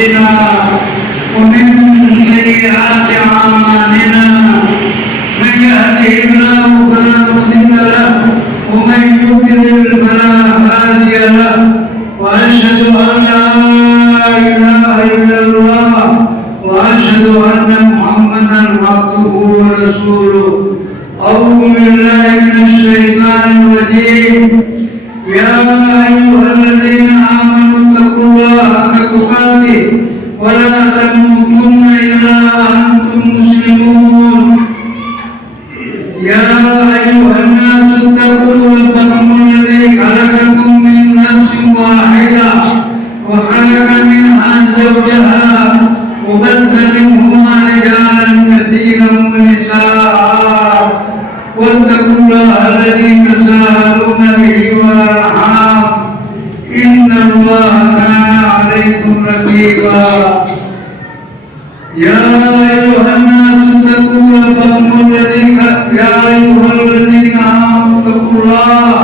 أنفسنا ومن سيئات أعمالنا من يهده الله فلا مضل له ومن يضلل فلا هادي له وأشهد أن لا إله إلا الله وأشهد أن محمدا عبده ورسوله. أعوذ بالله من الشيطان الرجيم. يا أيها الذين آمنوا اتقوا الله حق تقاته ولا تموتن إلا وأنتم مسلمون. يا أيها الناس اتقوا ربكم الذي خلقكم من نفس واحدة وخلق منها زوجها وبث منهما رجالا كثيرا ونساء واتقوا الله الذي تساءلون به والأرحام إن الله كان عليكم رقيبا. يا أيها الناس اتقوا ربكم يا أيها الذين آمنوا اتقوا الله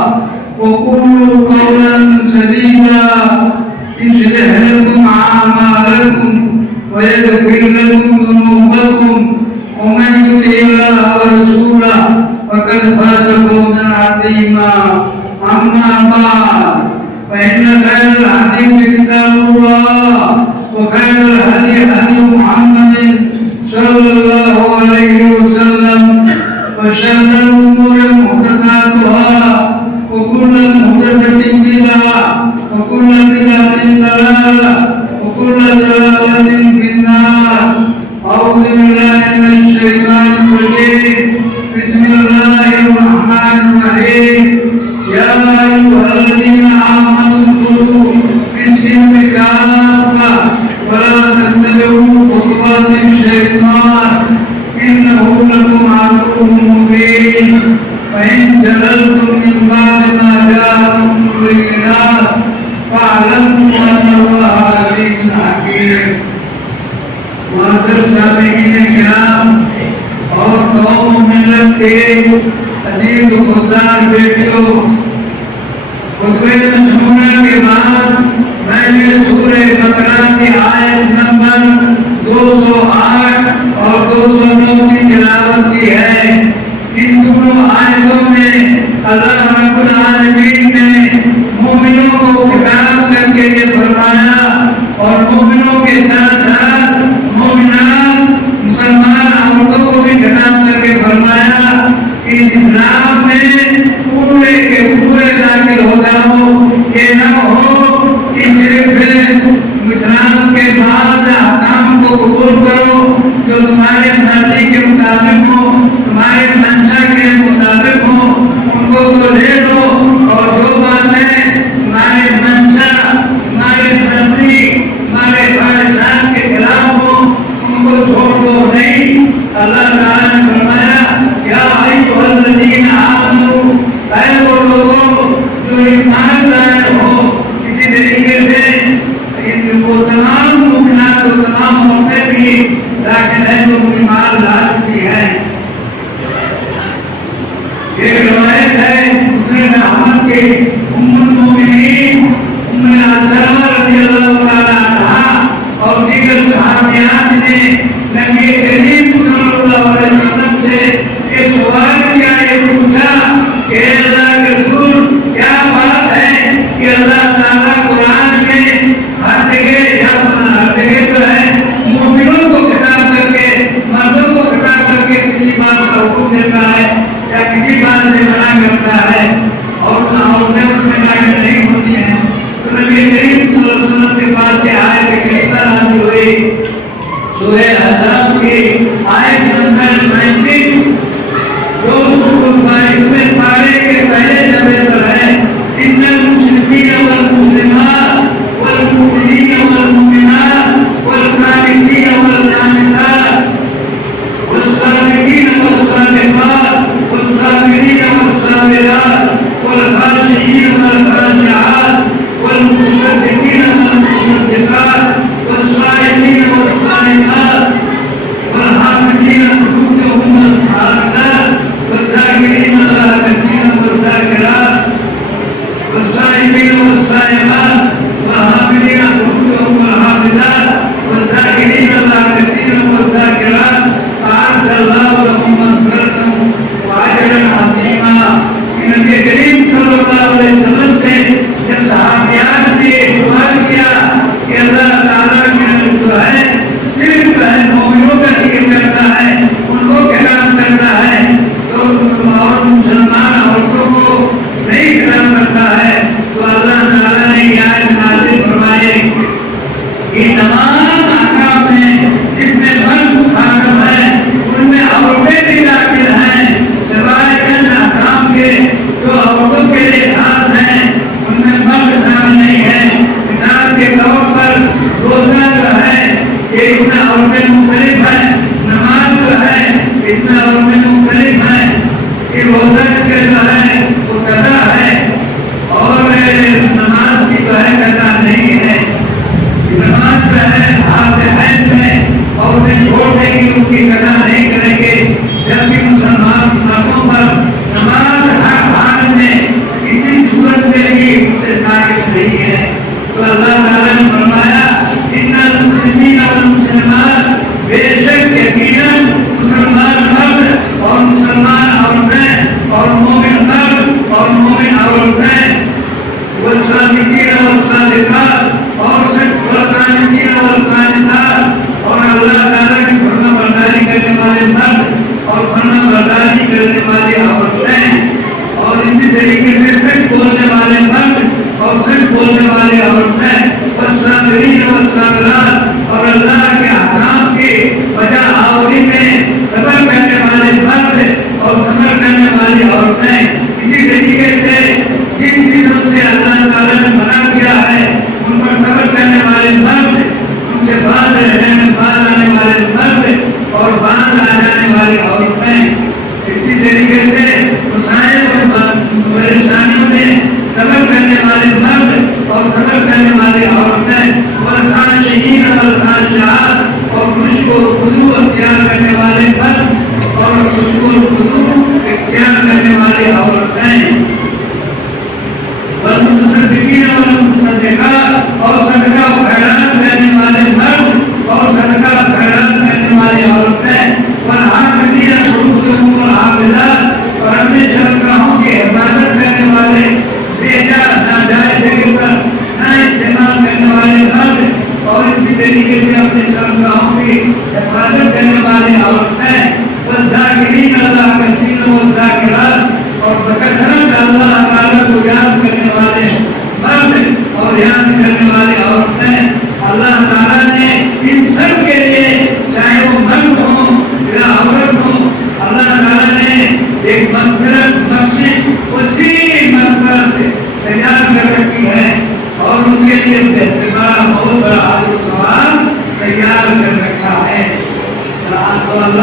وقولوا قولا سديدا يصلح لكم أعمالكم ويغفر لكم ذنوبكم ومن يطع الله ورسوله فقد فاز فوزا عظيما. أما بعد فإن خير الحديث كتاب الله وخير الهدي هدي محمد صلى الله عليه وسلم وشر الأمور محدثاتها وكل محدثة بدعة وكل بدعة ضلالة وكل ضلالة في النار. أعوذ بالله من الشيطان الرجيم. بسم الله الرحمن الرحيم. يا أيها الذين آمنوا ادخلوا في السلم كافة ولا تتبعوا خطوات الشيطان إنه لكم عدو مبين. فإن زللتم من بعد ما جاءكم البينات فاعلموا أن الله عزيز حكيم. معزز سامعین کرام اور قوم ملت کے عزیز و خوددار بیٹیوں، خطبہ مشہورہ کے بعد میں نے سورہ بقرہ کی آیت نمبر 208 اور 209 کی تلاوت کی ہے. ان دونوں آیتوں میں اللہ رب العالمین نے مومنوں کو خطاب کر کے یہ فرمایا اور مومنوں کے ساتھ ساتھ مومنات مسلمان عورتوں کو بھی خطاب کر کے فرمایا کہ اسلام میں پورے کے پورے داخل ہو جاؤ. یہ نہ ہو کہ صرف اسلام کے بعد احکام کو قبول کرو جو تمہارے مرضی کے مطابق ہو، تمہارے منشا کے مطابق ہو، ان کو تو لے لو، اور جو باتیں تمہارے منشا، تمہارے مرضی، تمہارے خواہشات کے خلاف ہو ان کو چھوڑ دو نہیں. اللہ تعالیٰ نے فرمایا یا ایھا الذین آمنوا، اے وہ لوگوں جو ایمان لائے ہو. اسی طریقے سے وہ تمام مومنات و تمام عورتیں بھی داخل ہیں جو ایمان لا چکی ہیں. ایک روایت ہے مسند احمد کے ام المؤمنین ام سلمہ رضی اللہ تعالیٰ عنہا اور دیگر صحابیات نے نبی کریم صلی اللہ علیہ وسلم سے یہ سوال کیا، یہ پوچھا کہ اللہ کے رسول کیا بات ہے کہ اللہ تعالیٰ قرآن میں ہر جگہ یا ہر جگہ جو ہے مومنوں کو خطاب کر کے، مردوں کو خطاب کر کے کسی بات کا حکم دیتا ہے یا کسی بات سے منع کرتا ہے اور عورتیں اس میں داخل نہیں ہوتی ہیں. تو نبی کریم صلی اللہ علیہ وسلم کے پاس یہ آیت کریمہ نازل ہوئی سورہ احزاب کی آیت نمبر 35 جو اس میں پارے کے پہلے دفعے پر ہے ان المشرکین والمسلمات والمؤمنین والمؤمنات والقانتین والقانتات والصادقین والصادقات والصابرین والصابرات والخاشعین والخاشعات والمتصدقین والمتصدقات والصائمین والصائمات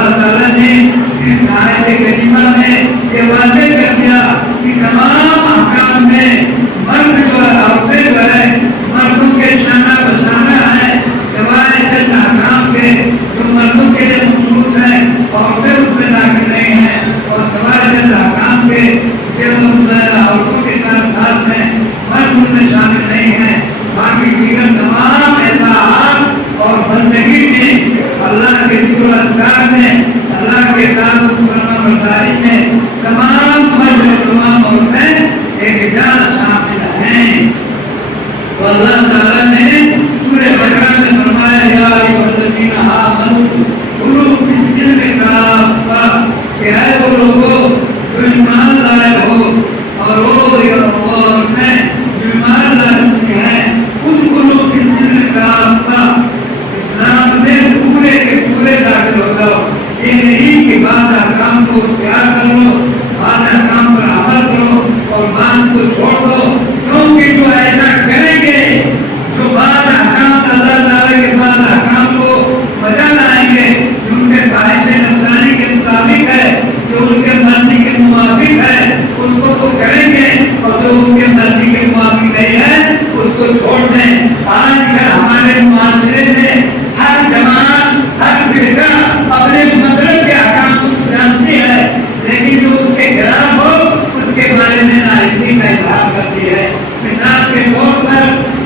अल्लाह ताला ने इस आयत करीमा में ये वादे कर दिया कि तमाम अहकाम में मर्द जो है औरतें जो है मर्दों के शाना बचाना है सिवाय चंद अहकाम के जो मर्दों के लिए मखसूस है औरतें उसमें दाखिल नहीं है और सिवाय चंद अहकाम के जो औरतों के साथ खास है मर्द उनमें शामिल नहीं है। बाकी दीगर तमाम एहसास और बंदगी में अल्लाह के जिक्र अज़कार में अल्लाह के साथ फरमाबरदारी में तमाम मर्द और तमाम औरतें एक जान शामिल हैं। तो अल्लाह ताला ने सूरह बकरा में फरमाया या अय्युहल्लज़ीना आमनू कुलू मिन काफ़ा कि है वो लोगों जो ईमान लाए हो और वो औरतें जो ईमान लाए हैं उनको लोग काफ़ा इस्लाम में पूरे के पूरे दाखिल हो जाओ। ये नहीं कि बाद अहकाम को प्यार कर लो बाद अहकाम पर अमल करो और बाद को छोड़ दो क्योंकि जो ऐसा करेंगे जो बाद अहकाम अल्लाह ताला के बाद अहकाम को बजा लाएंगे जो उनके ख्वाहिश नफसानी के मुताबिक है जो उनके मर्जी के मुताबिक है उनको तो करेंगे और जो उनके मर्जी के मुताबिक नहीं है उसको छोड़ दें। आजकल हमारे मुआशरे में हर जमात हर फिरका अपने मतलब के अहकाम को जानती है लेकिन जो उसके खिलाफ हो उसके बारे में नाइंसाफी का इजहार करती है। मिसाल के तौर पर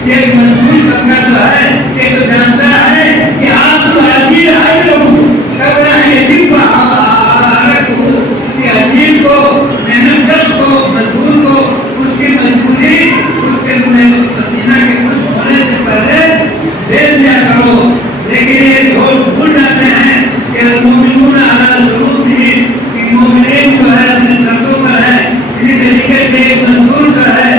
ये मजबूर तबका जो है ये तो जानता है कि आप तो अजीब हर लोग कब रहे अजीब को मेहनत को मजबूर को उसकी मजबूरी उसके पसीना के कुछ होने से पहले दे दिया करो। लेकिन ये लोग भूल जाते हैं कि मोमिनून अला शुरूतिही कि मोमिनीन जो है अपने शर्तों पर है। इसी तरीके से मजबूर जो है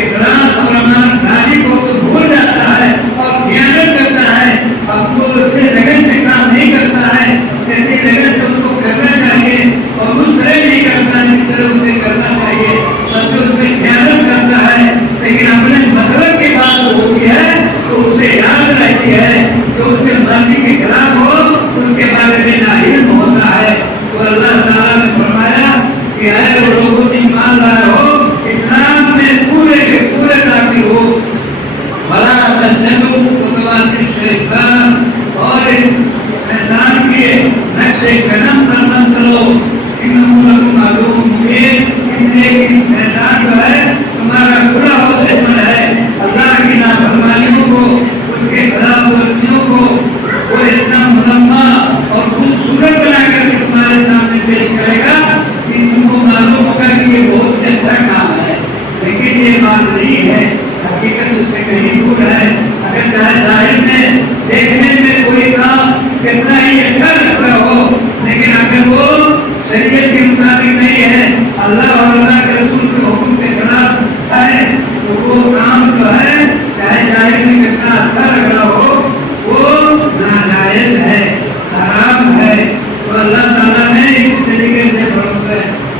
इखलास और ईमानदारी को तो भूल जाता है और खयानत करता है अब वो उससे लगन से काम नहीं करता है जैसी लगन से उसको करना चाहिए और उस तरह नहीं करता जिस तरह उसे करना चाहिए बल्कि उसमें खयानत करता है। लेकिन अपने मतलब की बात होती है तो उसे याद रहती है जो उसके मर्जी के खिलाफ हो उसके बारे में नाइल्म होता है। तो अल्लाह ताला ने फरमाया कि ऐ लोगों की ईमान लाए हो इस्लाम में पूरे के पूरे दाखिल हो भला तजन्नु खुतवात शैतान और शैतान के नक्शे कदम पर मत चलो इन्नहु मालूम मुबीन इसलिए कि शैतान जो है तुम्हारा बुरा हो दुश्मन है। अल्लाह की नाफरमानियों को उसके खिलाफ वर्जियों को वो इतना मुनम्मा और खूबसूरत बना करके तुम्हारे सामने पेश करेगा कि तुमको मालूम होगा कि ये बहुत अच्छा काम है लेकिन ये बात नहीं है हकीकत उससे कहीं दूर है। अगर चाहे जाहिर में देखने में कोई काम कितना ही अच्छा लग रहा हो लेकिन अगर वो शरीयत के मुताबिक नहीं है अल्लाह और अल्लाह के रसूल के हुक्म के खिलाफ है तो वो काम जो है चाहे जाहिर में कितना अच्छा लग रहा हो वो नाजायज है हराम है। तो अल्लाह ताला ने इस तरीके से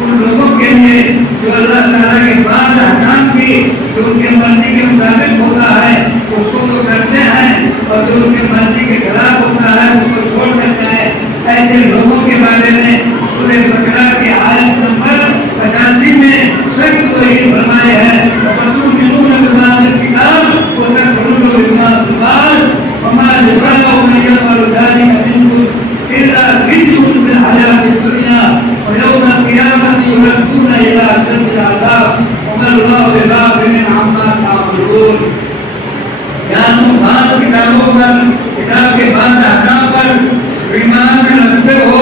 उन लोगों के लिए जो अल्लाह ताला के बाद अहकाम की जो उनके मर्जी के मुताबिक होता है उसको तो करते हैं और जो उनके मर्जी के खिलाफ होता है उसको छोड़ देते हैं। ऐसे लोगों के बारे में सूरह बकरा की आयत नंबर 85 में सख्त तो ये फरमाया है वतुमिनून बिबादिल किताब व तकफुरून बिमा सिवाह वमा युक़ालु मन यफ़अलु ज़ालिका मिनकुम इल्ला ख़िज़्युन फ़िल हयातिद दुनिया व यौमल क़ियामति युरद्दून इला अशद्दिल अज़ाब वमा अल्लाहु बिग़ाफ़िलिन अम्मा तामलून। यहाँ तुम बाद किताबों पर किताब के बाद अहकाम पर ईमान रखते हो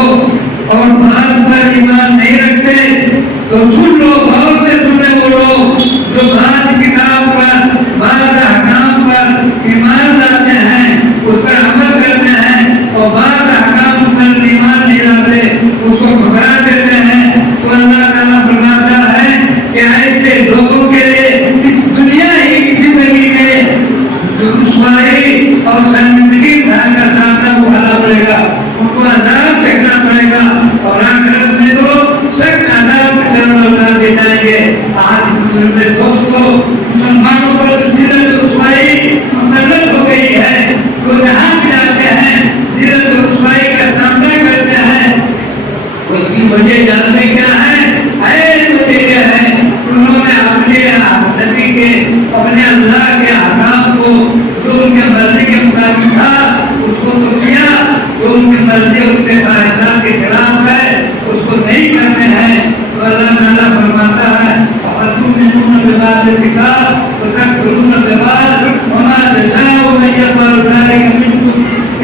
کے خواہشات کے خلاف ہے اس کو نہیں کرتے ہیں تو اللہ تعالیٰ فرماتا ہے أفتؤمنون ببعض الكتاب وتكفرون ببعض وما جزاء من يفعل ذلك منكم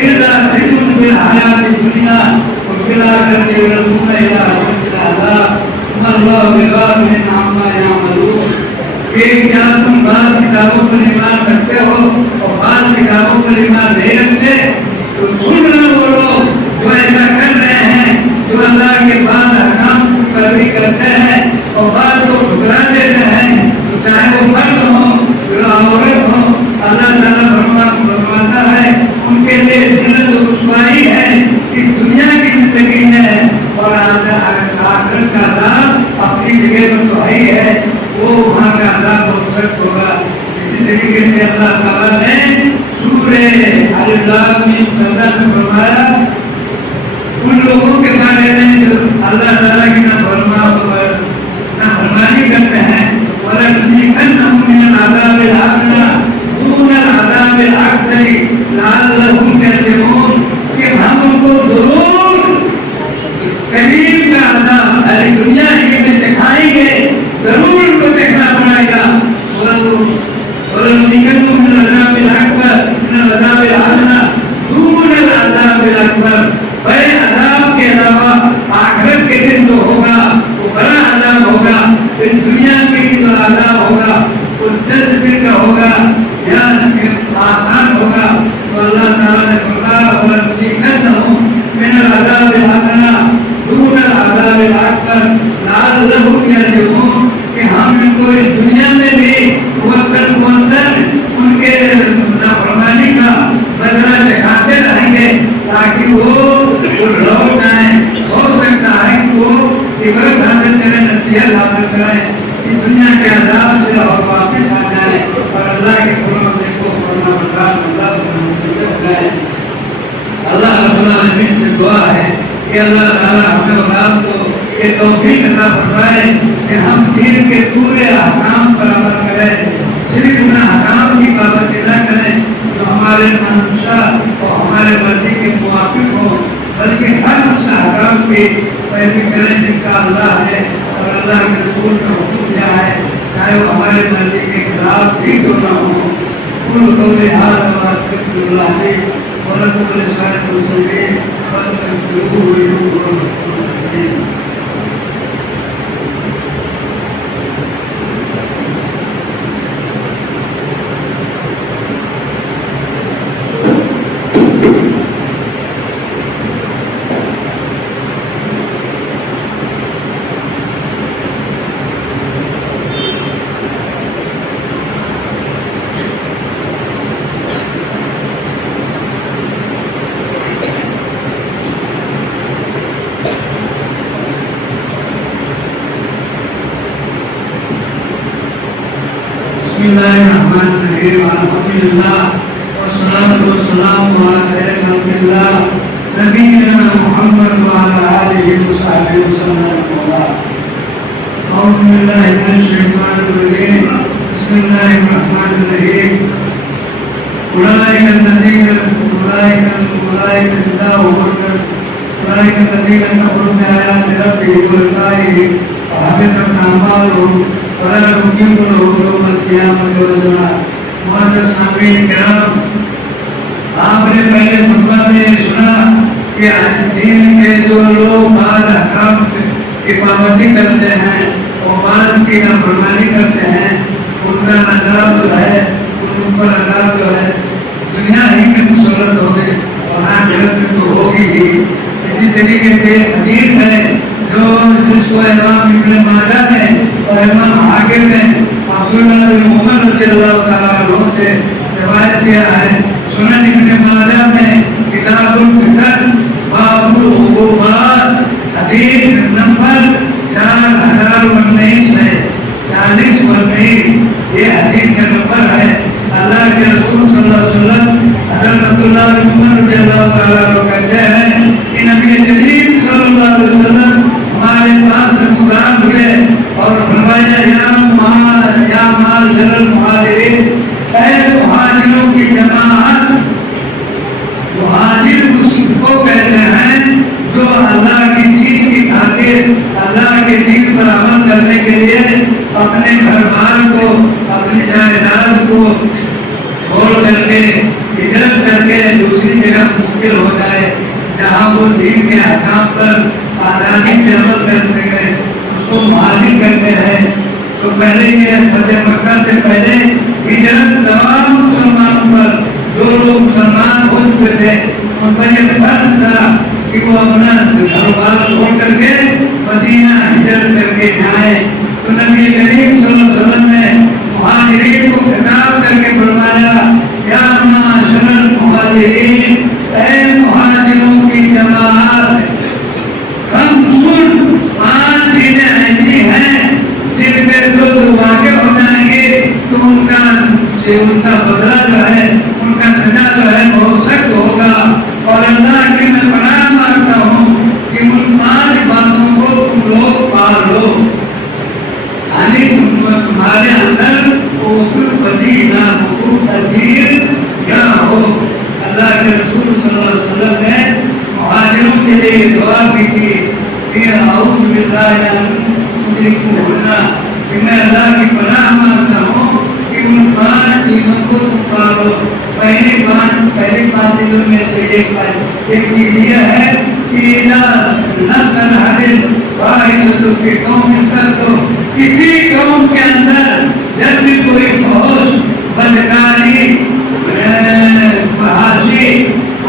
إلا خزي في الحياة الدنيا وفي الآخرة يردون إلى أشد العذاب وما الله بغافل عما يعملون. کیا تم بعض کتابوں پر ایمان رکھتے ہو اور بعض کتابوں پر ایمان نہیں رکھتے؟ تو سن رہے وہ لوگ جو ایسا کر رہے ہیں جو اللہ کے بعض احکام کی پیروی کرتے ہیں اور بعض کو ٹھکرا دیتے ہیں تو چاہے وہ مرد ہوں یا عورت ہوں اللہ تعالیٰ فرماتا ہے ان کے لیے ذلت و رسوائی ہے کہ دنیا کی زندگی میں اور آخرت کا عذاب اپنی جگہ پر تو ہی ہے وہ وہاں کا عذاب بہت سخت ہوگا. اسی طریقے سے اللہ تعالیٰ نے سورہ الف لام میم میں فرمایا ان لوگوں کے بارے میں جو اللہ تعالیٰ کی نافرمانی کرتے ہیں وَلَنُذِيقَنَّهُم مِّنَ الْعَذَابِ الْأَدْنَىٰ دُونَ الْعَذَابِ الْأَكْبَرِ لَعَلَّهُمْ يَرْجِعُونَ کہ ہم ان کو ضرور قریب کا عذاب دنیا ہی میں چکھائیں گے ضرور ان کو دیکھنا پڑے گا. وَلَنُذِيقَنَّهُم مِّنَ الْعَذَابِ الْأَكْبَرِ مِنَ الْعَذَابِ الْأَدْنَىٰ دُونَ الْعَذَابِ الْأَكْبَرِ. بڑے عذاب کے علاوہ آخرت کے دن جو ہوگا وہ بڑا عذاب ہوگا. پھر دنیا میں جو عذاب ہوگا وہ چند دن کا ہوگا یا آسان ہوگا. تو اللہ تعالیٰ نے فرمایا وَلَنُذِيقَنَّهُم مِّنَ الْعَذَابِ الْأَدْنَىٰ دُونَ الْعَذَابِ الْأَكْبَرِ لَعَلَّهُمْ يَرْجِعُونَ کہ ہم ان کو اس دنیا میں بھی وقت منتر ان کے نافرمانی کا بدلہ چکھاتے رہیں گے تاکہ وہ لوٹ آئیں. ہو سکتا ہے کہ وہ عبرت حاصل کریں نصیحت حاصل کریں کہ دنیا کے عذاب سے اور واپس آ جائیں اور اللہ کے قرآن کو فرما بردار بنائیں. اللہ رب العالمین سے دعا ہے کہ اللہ تعالیٰ ہمیں اور آپ کو یہ توفیق عطا فرمائے کہ ہم دین کے پورے احکام پر عمل کریں صرف ان احکام کی پابندی نہ کریں جو ہمارے منشا اور ہمارے مرضی کے موافق ہوں بلکہ ہر اس احکام کی پیروی کریں جن کا اللہ ہے اور اللہ کے رسول کا حکم دیا ہے چاہے وہ ہمارے مرضی کے خلاف بھی کیوں نہ ہو. کل قول هذا واستغفر الله لي ولكم ولسائر المسلمين فاستغفروه انه هو الغفور الرحيم. بسم اللہ الرحمن الرحیم الحمدللہ والصلاة والسلام علی خیر خلق اللہ نبینا محمد وعلی آلہ وصحبہ وسلم. اعوذ باللہ من الشیطان الرجیم بسم اللہ الرحمن الرحیم. اولئک الذین کفروا بآیات ربہم ولقائہ فحبطت اعمالهم ولا يمكن له يوم القيامة وزنا. معزز سامعین کرام آپ نے پہلے خطبہ میں سنا کہ دین کے جو لوگ بعض احکام کی پابندی کرتے ہیں اور بعض کی نافرمانی کرتے ہیں ان کا عذاب جو ہے ان پر عذاب جو ہے دنیا ہی میں مسلط ہوگی اور آخرت میں تو ہوگی ہی. اسی طریقے سے حدیث ہے جو جس کو امام ابن ماجہ نے اور امام حاکم نے عبداللہ بن عمر رضی اللہ تعالیٰ عنہ سے روایت کیا ہے. سنن ابن ماجہ میں کتاب الفتن باب العقوبات حدیث نمبر 4019 ہے 4019 یہ حدیث کا نمبر ہے. اللہ کے رسول صلی اللہ علیہ وسلم حضرت عبداللہ بن عمر رضی اللہ تعالیٰ عنہ کہتے ہیں کہ نبی کریم صلی اللہ علیہ وسلم ہمارے پاس سے مقام ہوئے اور فرمایا یا معاشر المہاجرین اے مہاجروں کی جماعت. مہاجر اس کو کہتے ہیں अल्लाह के दीन पर अमल करने के लिए अपने घर बार को, अपनी जायदाद को छोड़ करके हिजरत करके दूसरी जगह मुश्किल हो जाए जहाँ वो दीन के अहकाम पर आज़ादी से अमल कर सके, उसको मुहाजिर कहते हैं। तो पहले ये फतेह मक्का से पहले हिजरत तमाम मुसलमानों पर, जो लोग मुसलमान हो चुके थे उन पर यह फर्ज था कि वो अपना घर बार छोड़ करके मदीना हिजरत करके जाए। तो नबी करीम सल्लल्लाहु अलैहि वसल्लम ने मुहाजिरीन को खिताब करके फरमाया, या माशरल मुहाजिरीन, ऐ मुहाजिरों की जमात, हम सुन, 5 चीजें ऐसी हैं जिनके जो वाक़िअ हो जाएंगे तो उनका बदला जो है, उनका सजा जो है बहुत सख्त होगा। और अल्लाह की मैं पनाह मांगता हूँ कि उन 5 बातों को तुम लोग पाल लो, यानी तुम्हारे अंदर ना क्या हो। अल्लाह के रसूल सल्लल्लाहु अलैहि वसल्लम ने मुहाजिरों के लिए दुआ की थी कि अऊज़ु बिल्लाहि कि मैं अल्लाह की पनाह मांगता हूँ कि उन 5 चीज़ों को तुम पालो। पहली 5 चीज़ों में से एक चीज़ यह है कि किसी कौम के अंदर जब भी कोई फौज बदकारी बहाशी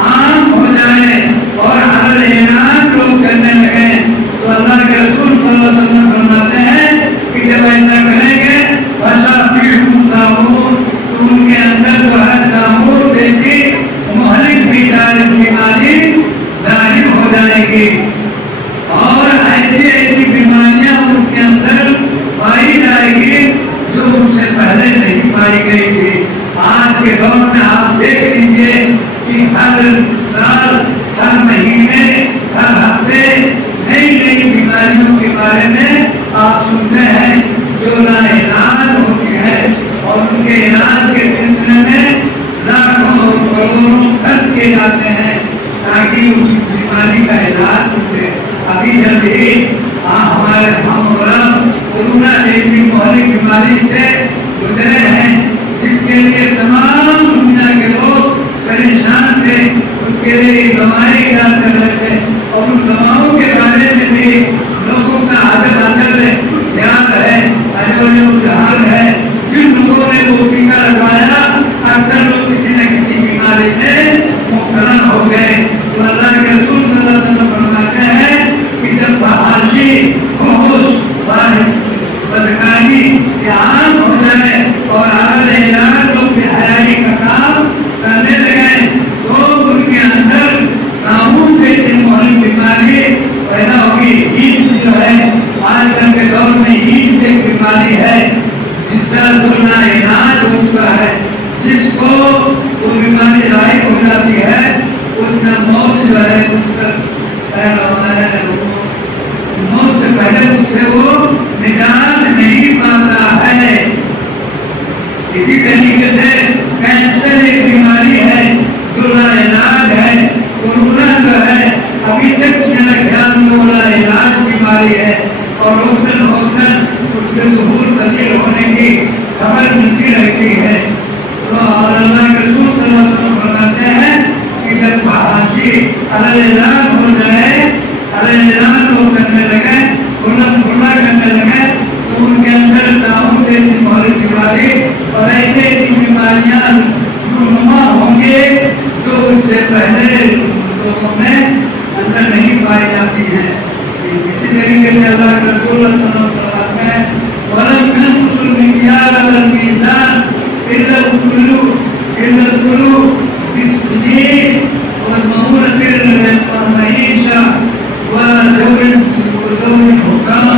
आम हो जाए और ऐलान लोग करने लगे तो अल्लाह के रसूल सल्लल्लाहु अलैहि वसल्लम फरमाते हैं कि जब ऐसा करेंगे तो उनके अंदर जो है दामूर जैसी मोहलिक बीमारी जाहिर हो जाएगी और ऐसी बीमारियां उनके अंदर पाई जाएगी जो उनसे पहले नहीं पाई गई थी। आज के दौर में आप देख लीजिए कि हर साल, हर महीने, हर हफ्ते नई बीमारियों के बारे में आप सुनते हैं जो लाइलाज होती है और उनके इलाज के सिलसिले में लाखों करोड़ों खर्च किए जाते हैं ताकि उस बीमारी का इलाज हो। अभी जल्द ही हमारे कोरोना जैसी मौलिक बीमारी से गुजरे हैं जिसके लिए तमाम दुनिया के लोग परेशान थे, उसके लिए दवाएं इलाज कर रहे थे और उन दवाओं के बारे में भी लोगों का आदर याद है, उदाहरण है। जिन लोगों ने वो टीका लगवाया अक्सर लोग किसी न किसी बीमारी से मुब्तला हो गए। तो अल्लाह के रसूल सल्लल्लाहु अलैहि वसल्लम फरमाते हैं कि जब बहाली बदकारी आम हो जाए और लोग बेहयाई का काम करने लगे तो उनके अंदर कानून जैसी मौलिक बीमारी पैदा होगी। ईद जो है आजकल के दौर में ईद से एक बीमारी है जिसका दुनिया इलाज हो चुका है, जिसको वो बीमारी लायक हो जाती है उसका मौत जो है मौत से पहले उससे वो निजात नहीं पाता है। इसी तरीके से कैंसर एक बीमारी है जो लाइलाज है। कोरोना जो है अभी तक मेरा ख्याल में लाइलाज बीमारी है और रोशन उसके ज़हूर पजीर होने की खबर मिलती रहती है। तो अल्लाह के रसूल सल्लल्लाहु अलैहि वसल्लम बताते हैं कि जब बहाशी ऐलान हो जाए, ऐलान लोग करने लगे, गुना करने लगे तो उनके अंदर ताउन जैसी मौलिक बीमारी और ऐसी बीमारियां नुमा होंगे जो उससे पहले लोगों में अंदर नहीं पाई जाती हैं। इसी तरीके से अल्लाह के रसूल सल्लल्लाहु अलैहि वसल्लम ने वलम यनकुल मिक्याल वल मीज़ान इल्ला कुल्लू बिस्नीन वल मऊनतिल मईशा व ज़ौरिन हुकाम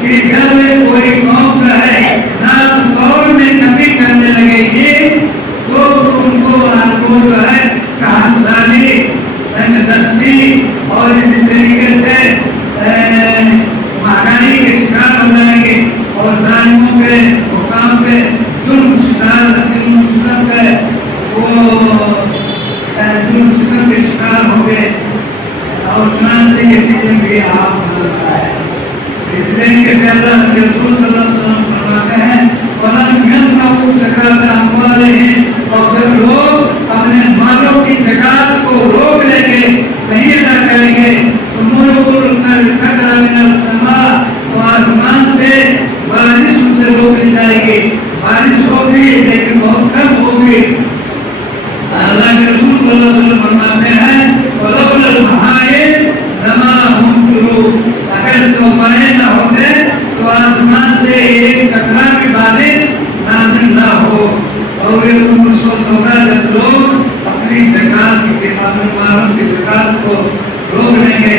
कि जब कोई कौम है ना कौम में कमी करने लगेगी तो उनको जो है कहासानी दस्ती और इसी तरीके से महंगाई के शिकार हो जाएंगे और जालिमों के हुकाम पे जुल्म के शिकार होंगे और चुनाव से ये चीजें भी आप होता है। इसलिए कैसे अल्लाह के रसूल सल्लल्लाहु अलैहि वसल्लम फरमाते हैं वलन यमनउ ज़कात अम्वालिहिम, और जब लोग अपने मालों की ज़कात को रोक लेंगे, नहीं अदा करेंगे, तो मुरुल कदरा मिनल समा, तो आसमान से बारिश उनसे रोक ली जाएगी। बारिश होगी लेकिन बहुत कम होगी। अल्लाह के रसूल सल्लल्लाहु अलैहि वसल्लम फरमाते हैं वलौलल महाइब लमा हुमतुरु, अगर तौबाएं न होते तो आसमान से एक कतरा की बारिश नाज़िल न हो। और ये जब लोग अपनी ज़कात की मालों की ज़कात को रोक लेंगे,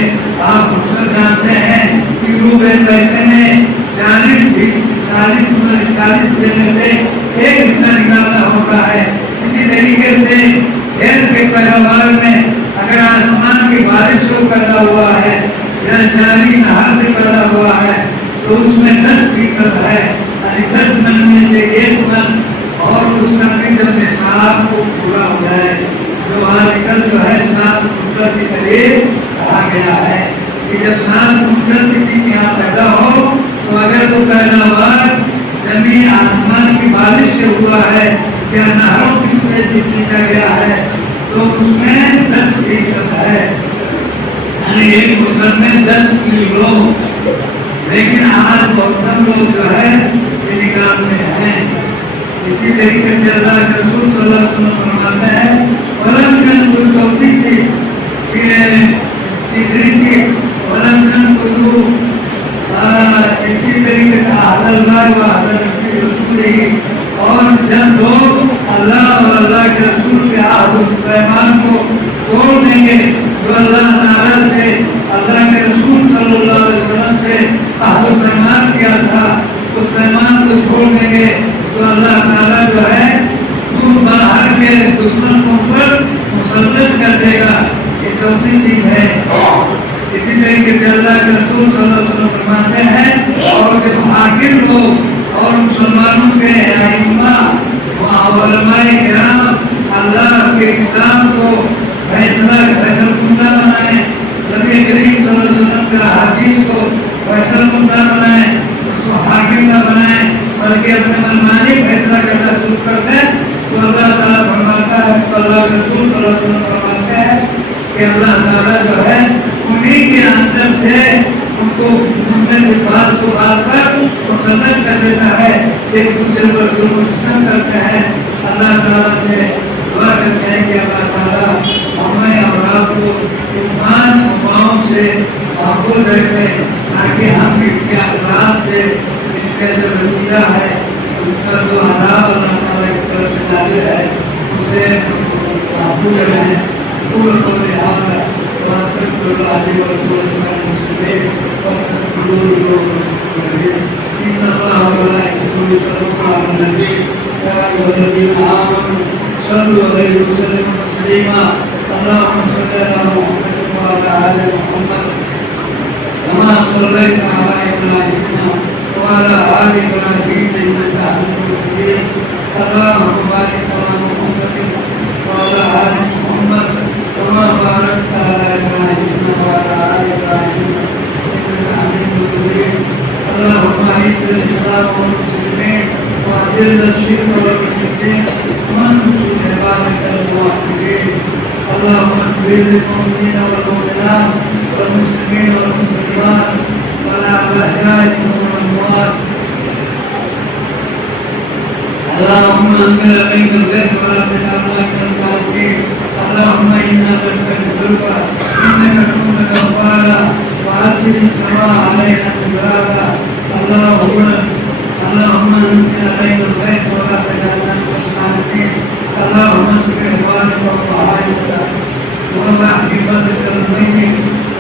आप सब जानते हैं कि रुपए पैसे में 40 में से एक हिस्सा निकालना होता है। इसी तरीके से खेत के पैदावार में अगर आसमान की बारिश को पैदा हुआ है या जारी नहर से पैदा हुआ है तो उसमें 10% है, यानी 10 मन में से 1 मन, और उसका जब निसाब को पूरा हो जाए, जो आजकल जो है 7 कुंटल के करीब कहा गया है कि जब 7 कुंटल किसी के यहाँ पैदा हो तो अगर वो पैदावार जमीन आसमान की बारिश से हुआ है या नहरों से सींचा गया है तो उसमें 10% है, यानी एक फसल में 10 किलो। लेकिन आज बहुत कम लोग जो है ये निकालते हैं। इसी तरीके से अल्लाह के रसूल सल्लल्लाहु अलैहि वसल्लम फरमाते हैं वलम यनकुल चौथी चीज, तीसरी चीज वलम यनकुल, इसी तरीके से अल्लाह व रसूल ही, और जब लोग अल्लाह और अल्लाह के रसूल के ahd पैमान को तोड़ देंगे, जो अल्लाह ताला से अल्लाह के रसूल सल्लल्लाहु अलैहि वसल्लम से ahd पैमान किया था, उस पैमान को छोड़ देंगे तो अल्लाह ताला जो है दूर बाहर के दुश्मनों पर मुसल्लत कर देगा। ये चौथी चीज है। इसी तरीके से अल्लाह के रसूल सल्लल्लाहु अलैहि वसल्लम फरमाते हैं और जब हाकिम लोग और मुसलमानों के आइम्मा व उलमाए किराम अल्लाह के किताब को फैसला बनाए, नबी करीम सल्लल्लाहु अलैहि वसल्लम का हदीस को फैसला बनाए, उसको हाकिम ना बनाए, बल्कि अपने मनमानी फैसला करना शुरू कर दे, तो अल्लाह ताला फरमाता है, अल्लाह के रसूल सल्लल्लाहु अलैहि वसल्लम फरमाते हैं कि अल्लाह ताला जो है उन्हीं के अंदर से उनको उनमें से बात को बात पर मुसल्लत कर देता है, एक दूसरे पर जो मुश्किल करते हैं। अल्लाह ताला से दुआ करते हैं कि अल्लाह ताला हमें और आपको ईमान उपायों से महफूज रखे, ताकि हम इसके असरात से, इसका जो नतीजा है, उसका जो अज़ाब अल्लाह ताला की तरफ से नाज़िल है, उसे महफूज रहें। पूर्ण को लिहाजा वास्तविक आदि और पूर्ण मुस्लिम إن الله وملائكته يصلون على النبي يا أيها الذين آمنوا صلوا عليه وسلموا تسليما اللهم صل على محمد وعلى آل محمد كما صليت على إبراهيم وعلى آل إبراهيم إنك حميد مجيد اللهم بارك على محمد وعلى آل محمد كما باركت على إبراهيم وعلى آل إبراهيم إنك حميد مجيد اللهم أعز الإسلام والمسلمين وأذل الشرك والمشركين وانصر عبادك الموحدين اللهم اغفر للمؤمنين والمؤمنات والمسلمين والمسلمات والأحياء والأموات اللهم أنزل علينا الغيث ولا تجعلنا من القانطين اللهم إنا نستغفرك إنك كنت غفارا وأرسل السماء علينا مدرارا اللهم انزل علينا الغيث ولا تجعلنا من القانطين اللهم اسق إخوانك وضعائفك وارفع عقبتك الميت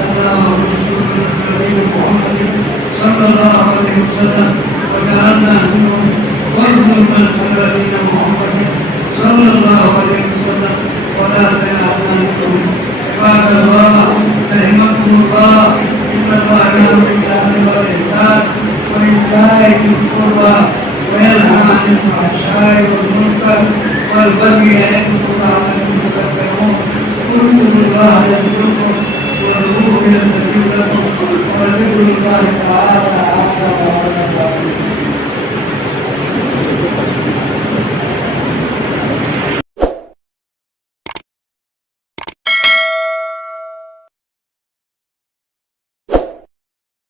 اللهم انصرنا سبيل محمد صلى الله عليه وسلم وجعلنا منهم وارزقنا سبيل محمد صلى الله عليه وسلم ولا تجعلنا منهم عباد الله رحمكم الله إن الله يأمر بالعدل والإحسان وإيتاء ذي القربى وينهى عن الفحشاء والمنكر والبغي يعظكم